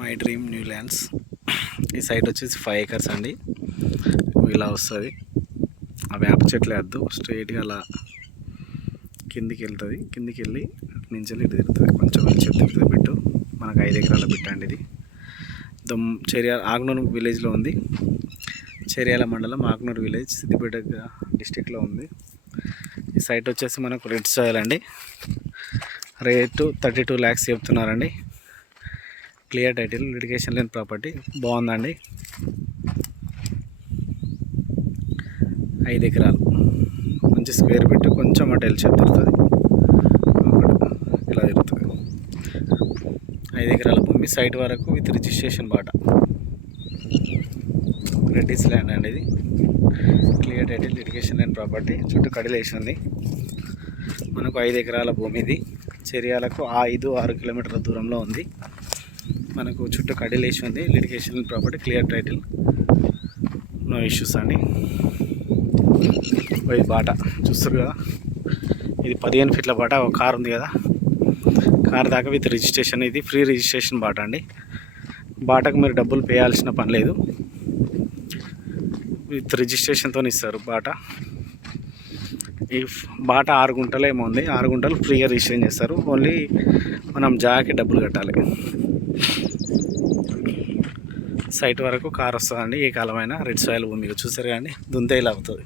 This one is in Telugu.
My dream new lands. ఈ సైట్ వచ్చేసి 5 acres అండి. ఇలా వస్తుంది. ఆ వేప చెట్లు వేద్దు, స్ట్రైట్గా అలా కిందికి వెళ్తుంది. కిందికి వెళ్ళి నుంచి ఇటు తిరుగుతుంది. కొంచెం చెట్టు తిరుగుతుంది. బిట్టు మనకు 5 ఎకరాల బిట్ట అండి. ఇది చెర్యాల ఆగ్నూరు విలేజ్లో ఉంది. చెర్యాల మండలం ఆగ్నూరు విలేజ్, సిద్దిపేట డిస్టిక్లో ఉంది. ఈ సైట్ వచ్చేసి మనకు రెడ్ సాయిల్ అండి. రేటు 32 lakhs చెప్తున్నారండి. క్లియర్ టైటిల్, లిటిగేషన్ లేని ప్రాపర్టీ. బాగుందండి. 5 ఎకరాలు, మంచి స్క్వేర్ బిట్. కొంచెం అటు వెళ్ళి తిరుగుతుంది. ఇలా తిరుగుతుంది. 5 ఎకరాల భూమి, సైట్ వరకు విత్ రిజిస్ట్రేషన్ బాట. రెడ్డిస్ ల్యాండ్ అండి ఇది. క్లియర్ టైటిల్, లిటిగేషన్ లేని ప్రాపర్టీ. చుట్టూ కడిలు వేసింది. మనకు 5 ఎకరాల భూమి ఇది. చెర్యాలకు 5-6 కిలోమీటర్ల దూరంలో ఉంది. మనకు చుట్టూ కడిలు వేసి ఉంది. లిటిగేషన్ లేని property, clear title, no issues అండి. పోయి బాట చూస్తారు కదా, ఇది 15 ఫీట్ల బాట. ఒక కార్ ఉంది కదా, కార్ దాకా విత్ రిజిస్ట్రేషన్. ఇది ఫ్రీ రిజిస్ట్రేషన్ బాట అండి. బాటకు మీరు డబ్బులు పే చేయాల్సిన పని లేదు. విత్ రిజిస్ట్రేషన్తో ఇస్తారు బాట. ఈ బాట 6 గుంటలు ఏమో ఉంది. 6 గుంటలు ఫ్రీగా రిజిస్ట్రేషన్ చేస్తారు. ఓన్లీ మనం జాగాకి డబ్బులు కట్టాలి. సైట్ వరకు కార్ వస్తుందండి. ఏ కాలమైనా రెడ్ సాయిల్ భూమి చూసారు కానీ దుంతే ఇలా అవుతుంది.